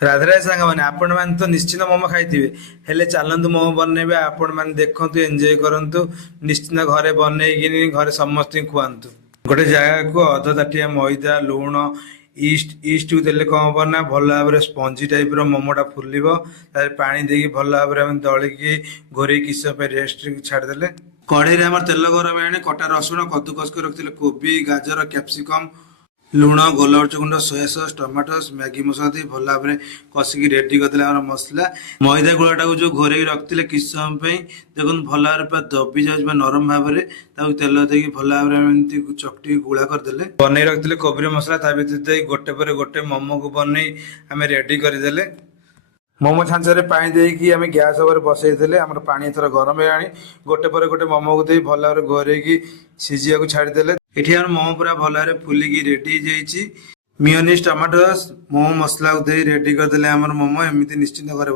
ରାଧେରାଜ ସାଙ୍ଗମାନେ, ଆପଣମାନେ ତ ନିଶ୍ଚିନ୍ତ ମୋମୋ ଖାଇଥିବେ, ହେଲେ ଚାଲନ୍ତୁ ମୋମୋ ବନେଇବା। ଆପଣମାନେ ଦେଖନ୍ତୁ, ଏନ୍ଜୟ କରନ୍ତୁ। ନିଶ୍ଚିନ୍ତ ଘରେ ବନେଇକିନି ଘରେ ସମସ୍ତଙ୍କୁ ଖୁଆନ୍ତୁ। ଗୋଟେ ଜାଗାକୁ ଅଧ ତାଟିଆ ମଇଦା, ଲୁଣ, ଇଷ୍ଟକୁ ଦେଲେ କ'ଣ ହେବ ନା ଭଲ ଭାବରେ ସ୍ପଞ୍ଜି ଟାଇପ୍ର ମୋମୋଟା ଫୁଲିବ। ତାପରେ ପାଣି ଦେଇକି ଭଲ ଭାବରେ ଆମେ ଦଳିକି ଘୋରେଇକି କିଛି ସମୟ ପାଇଁ ରେଷ୍ଟରେ ଛାଡ଼ିଦେଲେ। କଢ଼େଇରେ ଆମର ତେଲ ଗରମ ହେଲାଣି। କଟା ରସୁଣ, କଦୁକସ କରି ରଖିଥିଲେ କୋବି, ଗାଜର, କ୍ୟାପ୍ସିକମ୍, ଲୁଣ, ଗୋଲମରିଚ ଗୁଣ୍ଡ, ସୋୟା ସସ୍, ଟମାଟୋ, ମ୍ୟାଗି ମସଲା ଦେଇ ଭଲ ଭାବରେ କଷିକି ରେଡ଼ି କରିଦେଲେ ଆମର ମସଲା। ମଇଦା ଗୁଳାଟାକୁ ଯେଉଁ ଘୋରେଇକି ରଖିଥିଲେ କିଛି ସମୟ ପାଇଁ, ଦେଖନ୍ତୁ ଭଲ ଭାବରେ ପୁରା ଦବି ଯାଉଛି ବା ନରମ ଭାବରେ। ତାକୁ ତେଲ ଦେଇକି ଭଲ ଭାବରେ ଆମେ ଏମିତି ଚକଟିକି ଗୁଳା କରିଦେଲେ। ବନେଇ ରଖିଥିଲେ କୋବିର ମସଲା ତା ଭିତରେ ଦେଇ ଗୋଟେ ପରେ ଗୋଟେ ମୋମୋକୁ ବନେଇ ଆମେ ରେଡ଼ି କରିଦେଲେ। ମୋମୋ ଛାଞ୍ଚରେ ପାଣି ଦେଇକି ଆମେ ଗ୍ୟାସ୍ ଉପରେ ବସେଇ ଦେଲେ। ଆମର ପାଣି ଏଥର ଗରମ ହେଇଗଲାଣି। ଗୋଟେ ପରେ ଗୋଟେ ମୋମୋକୁ ଦେଇ ଭଲ ଭାବରେ ଘୋରେଇକି ସିଝିବାକୁ ଛାଡ଼ିଦେଲେ। ଏଠି ଆମର ମୋମୋ ପୁରା ଭଲ ଭାବରେ ଫୁଲିକି ରେଡ଼ି ହେଇଯାଇଛି। ମିଓନିଜ୍, ଟମାଟୋ ସସ୍, ମୋମୋ ମସଲାକୁ ଦେଇ ରେଡ଼ି କରିଦେଲେ ଆମର ମୋମୋ। ଏମିତି ନିଶ୍ଚିନ୍ତ ଘରେ